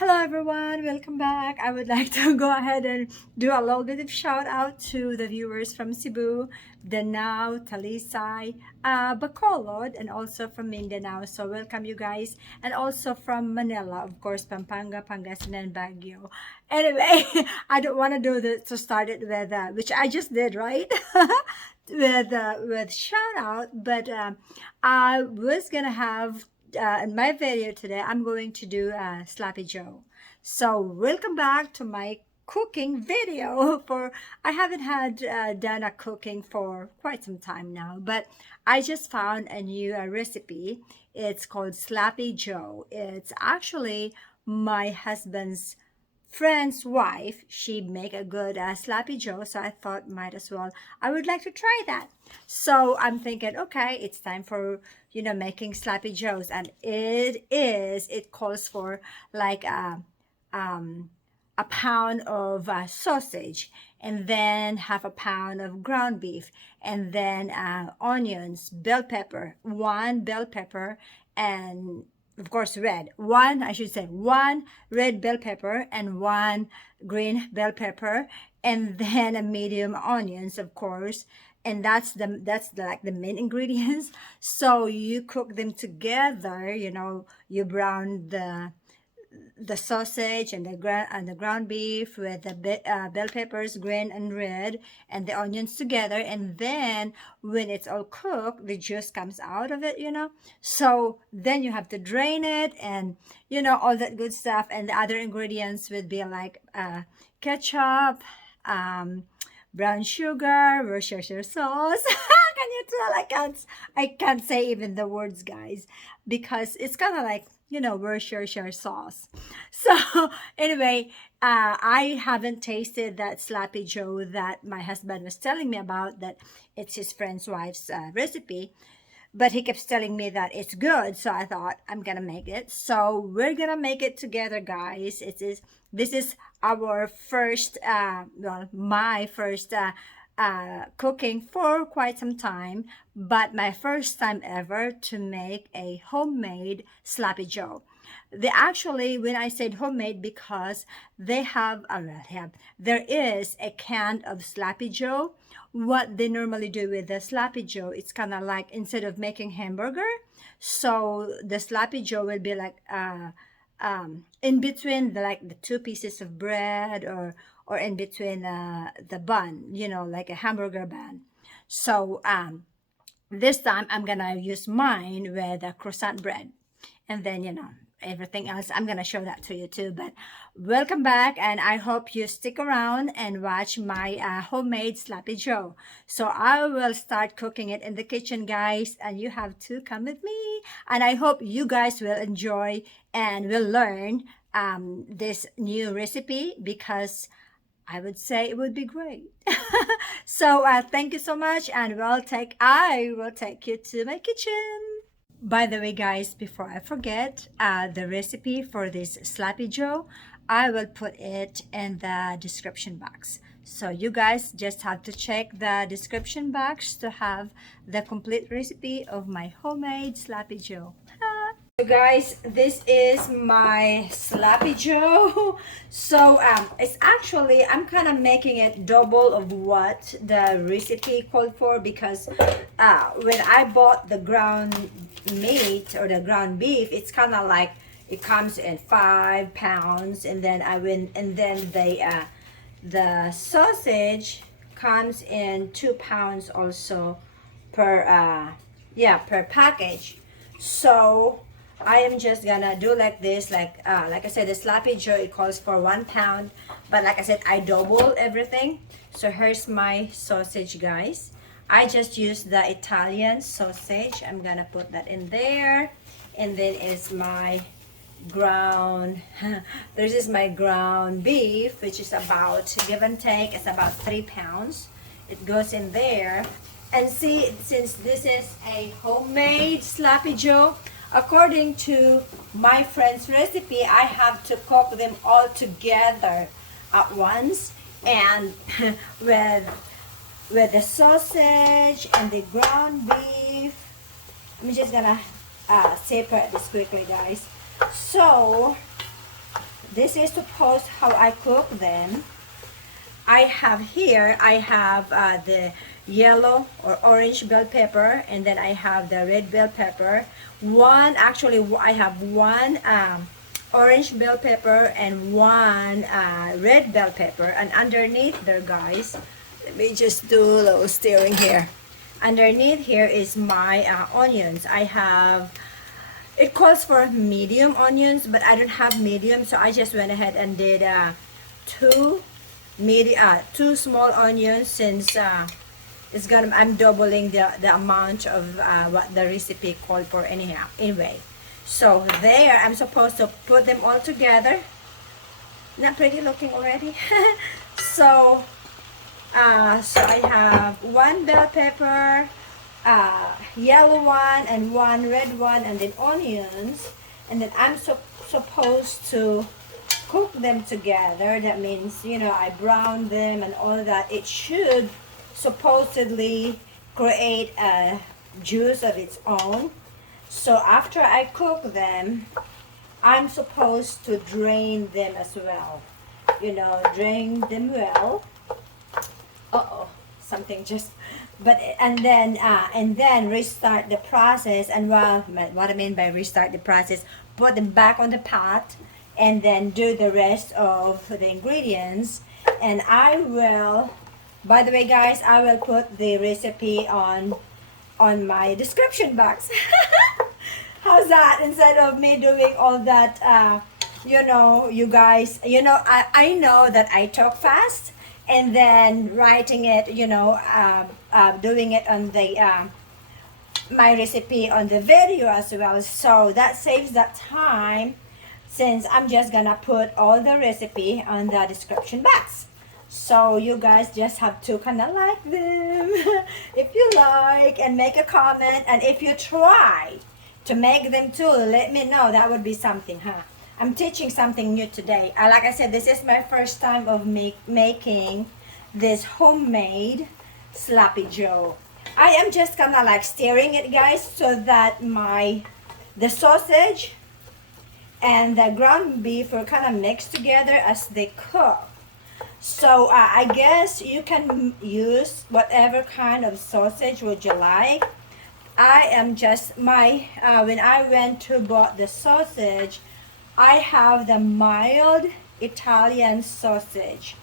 Hello everyone, welcome back. I would like to go ahead and do a little bit of shout out to the viewers from Cebu, Danao, Talisay, Bacolod, and also from Mindanao. So welcome you guys, and also from Manila, of course, Pampanga, Pangasinan, Baguio. Anyway, I don't want to do this to start it with which I just did, right? with shout out, but I was gonna have in my video today, I'm going to do Sloppy Joe. So welcome back to my cooking video. For I haven't had done a cooking for quite some time now, but I just found a new recipe. It's called Sloppy Joe. It's actually my husband's friend's wife. She make a good sloppy joe, so I thought might as well I would like to try that. So I'm thinking, okay, it's time for making sloppy joes, and it calls for like a pound of sausage, and then half a pound of ground beef, and then onions, bell pepper, one bell pepper, and of course red one, I should say one red bell pepper and one green bell pepper, and then a medium onions, of course. And like the main ingredients. So you cook them together, you brown the sausage and the ground beef with the bell peppers, green and red, and the onions together. And then when it's all cooked, the juice comes out of it. So then you have to drain it, and all that good stuff. And the other ingredients would be like ketchup, brown sugar, Worcestershire sauce. Can you tell? I can't say even the words, guys, because it's kind of like Worcestershire sauce. So anyway, I haven't tasted that sloppy joe that my husband was telling me about. That it's his friend's wife's recipe, but he keeps telling me that it's good. So I thought I'm gonna make it. So we're gonna make it together, guys. This is our first, my first cooking for quite some time, but my first time ever to make a homemade sloppy joe. When I said homemade, because there is a can of sloppy joe. What they normally do with the sloppy joe, it's kind of like, instead of making hamburger, so the sloppy joe will be like in between the two pieces of bread, or in between the bun, like a hamburger bun. So this time I'm gonna use mine with a croissant bread, and then everything else I'm gonna show that to you too. But welcome back, and I hope you stick around and watch my homemade sloppy joe. So I will start cooking it in the kitchen, guys, and you have to come with me, and I hope you guys will enjoy and will learn this new recipe, because I would say it would be great. So thank you so much, and I will take you to my kitchen. By the way, guys, before I forget, the recipe for this sloppy joe, I will put it in the description box. So you guys just have to check the description box to have the complete recipe of my homemade sloppy joe. So guys, this is my sloppy joe. So it's actually, I'm kind of making it double of what the recipe called for, because when I bought the ground meat or the ground beef, it's kind of like it comes in 5 pounds, and then the sausage comes in 2 pounds also per package. So I am just gonna do like this, like I said, the sloppy joe, it calls for 1 pound, but like I said, I double everything. So here's my sausage, guys. I just used the Italian sausage. I'm gonna put that in there, and then is my ground this is my ground beef, which is about, give and take, it's about 3 pounds. It goes in there. And see, since this is a homemade sloppy joe, according to my friend's recipe, I have to cook them all together at once, and with the sausage and the ground beef. I'm just gonna separate this quickly, guys. So this is supposed how I cook them. I have the yellow or orange bell pepper, and then I have the red bell pepper. I have one orange bell pepper and one red bell pepper. And underneath there, guys, let me just do a little stirring here. Underneath here is my onions. It calls for medium onions, but I don't have medium, so I just went ahead and did two small onions, since I'm doubling the amount of what the recipe called for anyhow. Anyway, so there, I'm supposed to put them all together. Not pretty looking already. So I have one bell pepper, yellow one and one red one, and then onions, and then I'm supposed to cook them together. That means, I brown them and all that. It should supposedly create a juice of its own. So after I cook them, I'm supposed to drain them as well. Drain them well. Something just, and then restart the process. And what I mean by restart the process, put them back on the pot, and then do the rest of the ingredients. And by the way, guys, I will put the recipe on my description box. How's that? Instead of me doing all that, you guys, I know that I talk fast, and then writing it, doing it on the my recipe on the video as well. So that saves that time, since I'm just gonna put all the recipe on the description box. So you guys just have to kind of like them if you like, and make a comment. And if you try to make them too, let me know. That would be something, huh? I'm teaching something new today. Like I said, this is my first time of making this homemade sloppy joe. I am just kind of like stirring it, guys, so that the sausage and the ground beef will kind of mix together as they cook. So I guess you can use whatever kind of sausage would you like. I am just when I went to bought the sausage, I have the mild Italian sausage.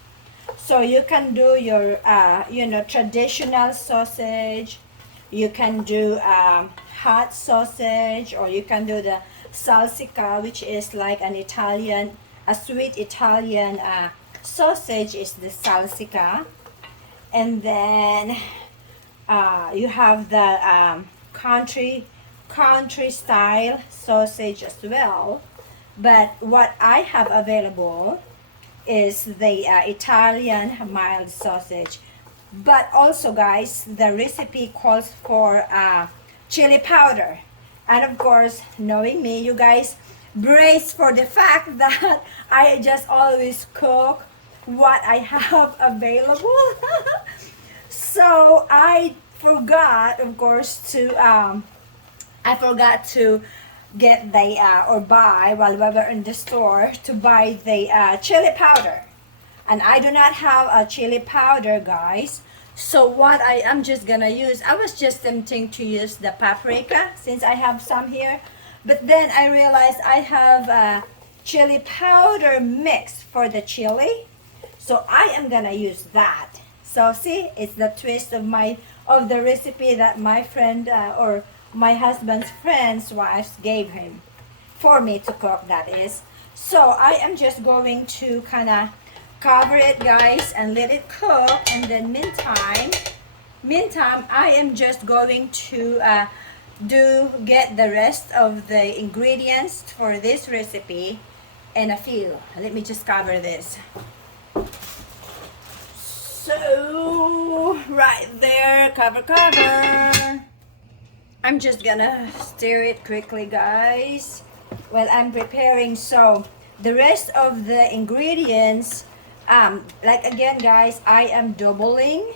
So you can do your traditional sausage, you can do hot sausage, or you can do the salsica, which is like a sweet Italian sausage is the salsica. And then you have the country style sausage as well. But what I have available is the Italian mild sausage. But also, guys, the recipe calls for chili powder. And of course, knowing me, you guys brace for the fact that I just always cook what I have available. So I forgot, of course, to get or buy, while we were in the store, to buy the chili powder. And I do not have a chili powder, guys. So what I am just gonna use, I was just tempting to use the paprika, since I have some here. But then I realized I have a chili powder mix for the chili. So I am gonna use that. So see, it's the twist of the recipe that my friend or my husband's friend's wives gave him for me to cook, that is. So I am just going to kind of cover it, guys, and let it cook. And then meantime I am just going to get the rest of the ingredients for this recipe in a few. Let me just cover this. So right there, cover. I'm just gonna stir it quickly, guys, while I'm preparing. So the rest of the ingredients, like again, guys, I am doubling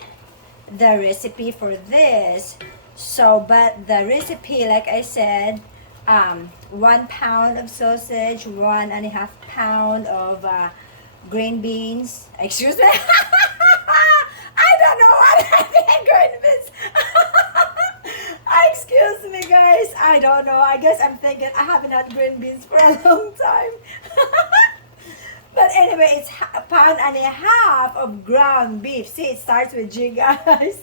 the recipe for this. So but the recipe, like I said, 1 pound of sausage, 1.5 pound of green beans. Excuse me. I don't know what I mean, green beans. Excuse me, guys. I don't know. I guess I'm thinking I haven't had green beans for a long time. But anyway, it's 1.5 pounds of ground beef. See, it starts with G, guys.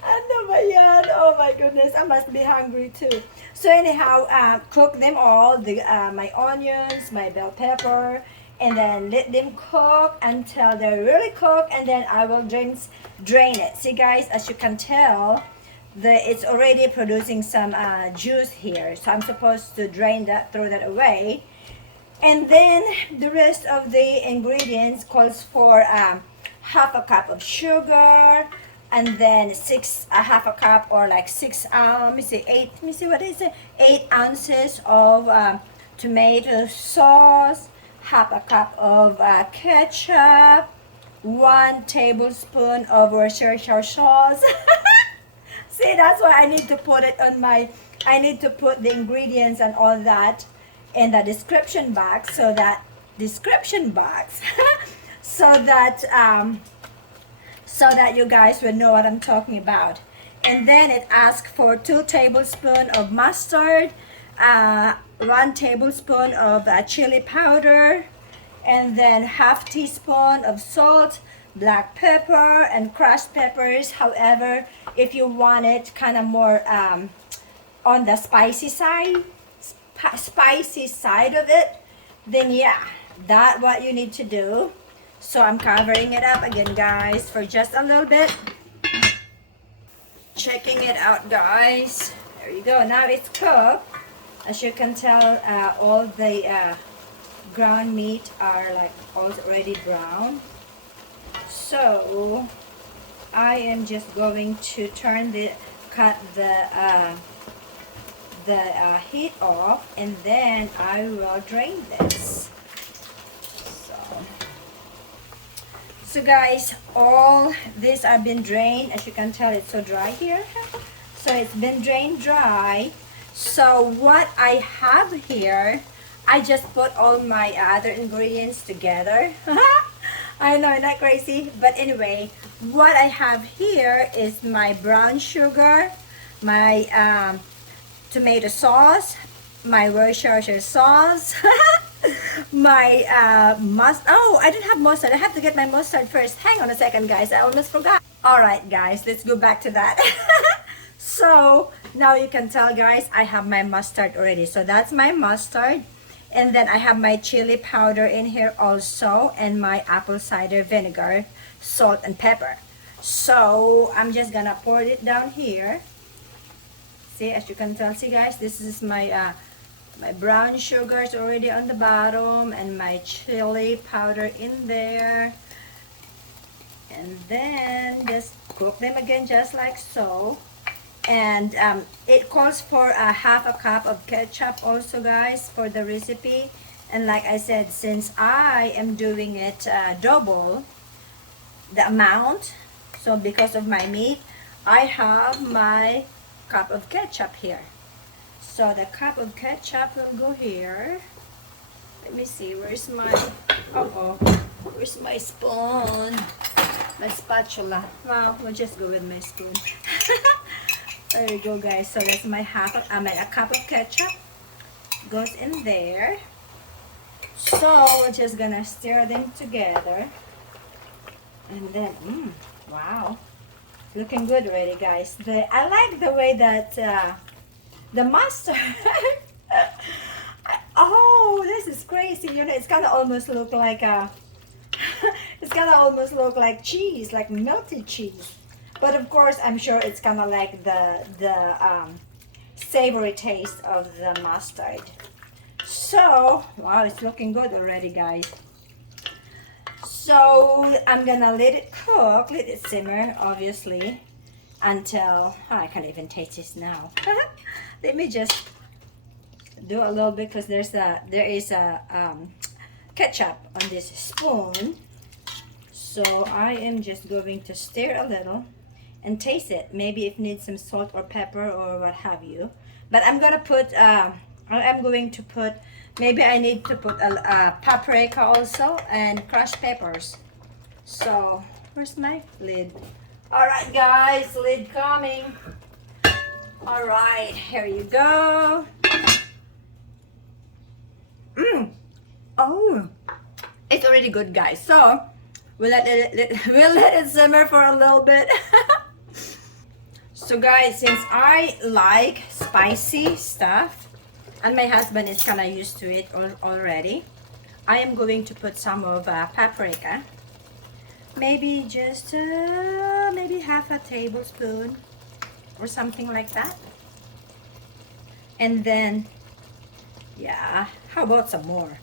Ano ba yan? Oh my goodness, I must be hungry too. So anyhow, cook them all, my onions, my bell pepper, and then let them cook until they're really cooked, and then I will drain it. See guys, as you can tell, it's already producing some juice here. So I'm supposed to throw that away. And then the rest of the ingredients calls for half a cup of sugar, and then half a cup, or like 8 ounces of tomato sauce, half a cup of ketchup, 1 tablespoon of Worcestershire sauce. See, that's why I need to put the ingredients and all that in the description box, so that so that you guys will know what I'm talking about. And then it asks for 2 tablespoons of mustard, 1 tablespoon of chili powder, and then half teaspoon of salt, black pepper, and crushed peppers. However, if you want it kind of more on the spicy side of it, then yeah, that's what you need to do. So I'm covering it up again, guys, for just a little bit. Checking it out, guys. There you go. Now it's cooked. As you can tell, all the ground meat are like already brown. So I am just going to cut the heat off, and then I will drain this. So guys, all this have been drained. As you can tell, it's so dry here. So it's been drained dry. So what I have here, I just put all my other ingredients together. I know, isn't that crazy? But anyway, what I have here is my brown sugar, my tomato sauce, my Worcestershire sauce, my I didn't have mustard. I have to get my mustard first. Hang on a second, guys. I almost forgot. All right, guys, let's go back to that. So now you can tell, guys, I have my mustard already. So that's my mustard. And then I have my chili powder in here also, and my apple cider vinegar, salt and pepper. So I'm just gonna pour it down here. See, as you can tell, see guys, this is my my brown sugar is already on the bottom, and my chili powder in there. And then just cook them again just like so. And it calls for half a cup of ketchup also, guys, for the recipe. And like I said, since I am doing it double the amount, so because of my meat, I have my cup of ketchup here. So the cup of ketchup will go here. Let me see, where's my, where's my spoon? My spatula. Well, we'll just go with my spoon. There you go, guys. So that's my a cup of ketchup goes in there. So we're just gonna stir them together, and then wow, looking good already, guys. I like the way that the mustard. Oh, this is crazy. You know, it's kind of almost look like it's kind of almost look like cheese, like melted cheese. But of course, I'm sure it's kind of like the savory taste of the mustard. So, wow, it's looking good already, guys. So, I'm gonna let it cook, let it simmer, obviously, until, I can't even taste this now. Let me just do a little bit, because there is a ketchup on this spoon. So, I am just going to stir a little and taste it. Maybe it needs some salt or pepper or what have you. But I'm gonna put I'm going to put, maybe I need to put a paprika also and crushed peppers. So where's my lid? All right guys, lid coming. All right, here you go. Oh, it's already good guys. So we'll we'll let it simmer for a little bit. So guys, since I like spicy stuff and my husband is kind of used to it already, I am going to put some of paprika. Maybe just maybe half a tablespoon or something like that. And then, yeah, how about some more?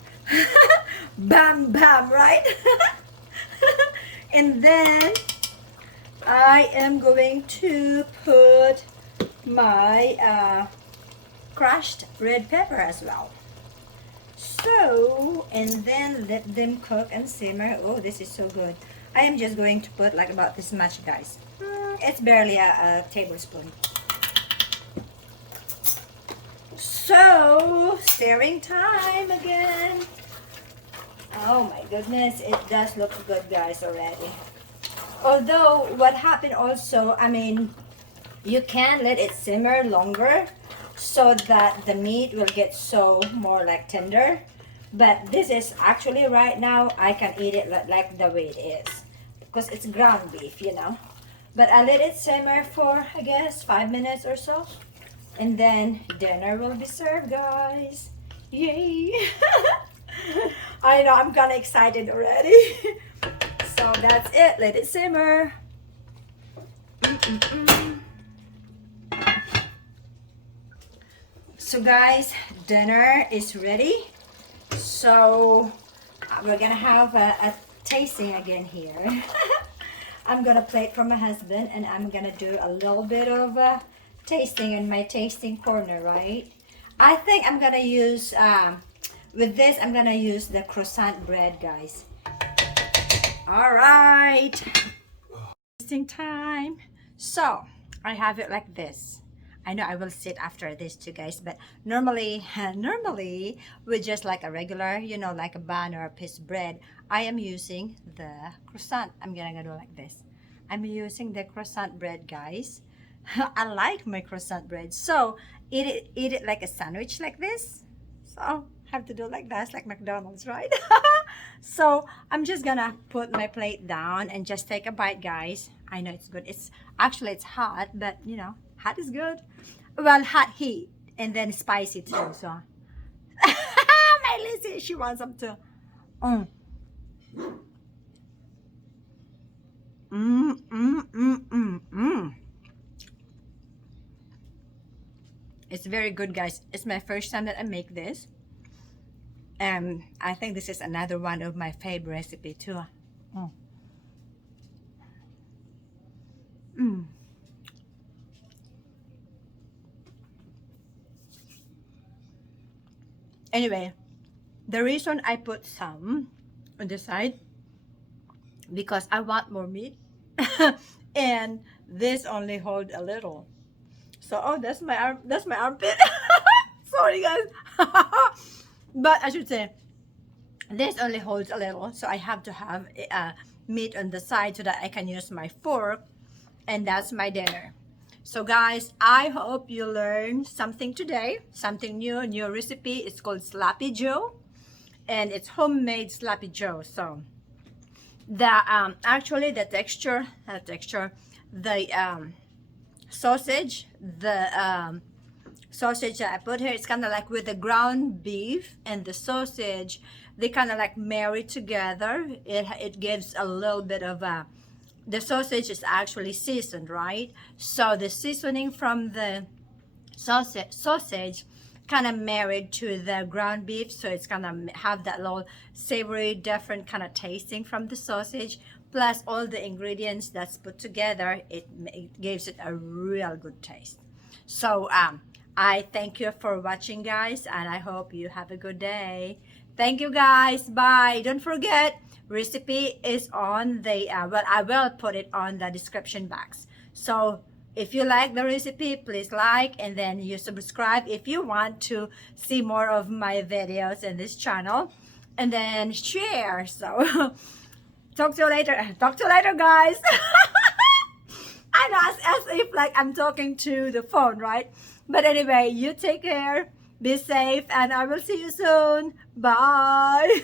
Bam, bam, right? And then I am going to put my crushed red pepper as well. So, and then let them cook and simmer. Oh, this is so good. I am just going to put like about this much, guys. It's barely a tablespoon. So, stirring time again. Oh my goodness, it does look good guys already. Although what happened also, I mean, you can let it simmer longer so that the meat will get so more like tender. But this is actually right now, I can eat it like the way it is. Because it's ground beef, you know. But I let it simmer for, I guess, 5 minutes or so. And then dinner will be served, guys. Yay! I know, I'm kind of excited already. So that's it. Let it simmer. So guys, dinner is ready. So we're gonna have a tasting again here. I'm gonna plate for my husband and I'm gonna do a little bit of tasting in my tasting corner, right? I think I'm gonna use with this, I'm gonna use the croissant bread, guys. All right, tasting time. So I have it like this. I know I will sit after this too, guys, but normally with just like a regular, you know, like a bun or a piece of bread, I am using the croissant. I'm gonna do like this. I'm using the croissant bread, guys. I like my croissant bread. So eat it like a sandwich like this. So have to do like that, like McDonald's, right? So I'm just gonna put my plate down and just take a bite, guys. I know it's good. It's actually it's hot, but you know, hot is good. Well, hot heat and then spicy too. So my Lizzie, she wants some too. Mm. It's very good, guys. It's my first time that I make this. I think this is another one of my favorite recipe too. Anyway, the reason I put some on the side because I want more meat and this only hold a little. So oh, that's my arm, that's my armpit. Sorry guys. But I should say this only holds a little, so I have to have meat on the side so that I can use my fork, and that's my dinner. So guys, I hope you learned something today, something new, a new recipe. It's called Sloppy Joe, and it's homemade Sloppy Joe. So the actually the texture, the sausage, the sausage that I put here, it's kind of like with the ground beef and the sausage, they kind of like marry together. It gives a little bit of a, the sausage is actually seasoned, right? So the seasoning from the sausage kind of married to the ground beef, so it's gonna have that little savory, different kind of tasting from the sausage, plus all the ingredients that's put together. It gives it a real good taste. So I thank you for watching, guys, and I hope you have a good day. Thank you, guys. Bye. Don't forget, recipe is on the well, I will put it on the description box. So If you like the recipe, please like, and then you subscribe if you want to see more of my videos in this channel, and then share. So talk to you later. Talk to you later, guys. I know, as if like I'm talking to the phone, right? But anyway, you take care, be safe, and I will see you soon. Bye.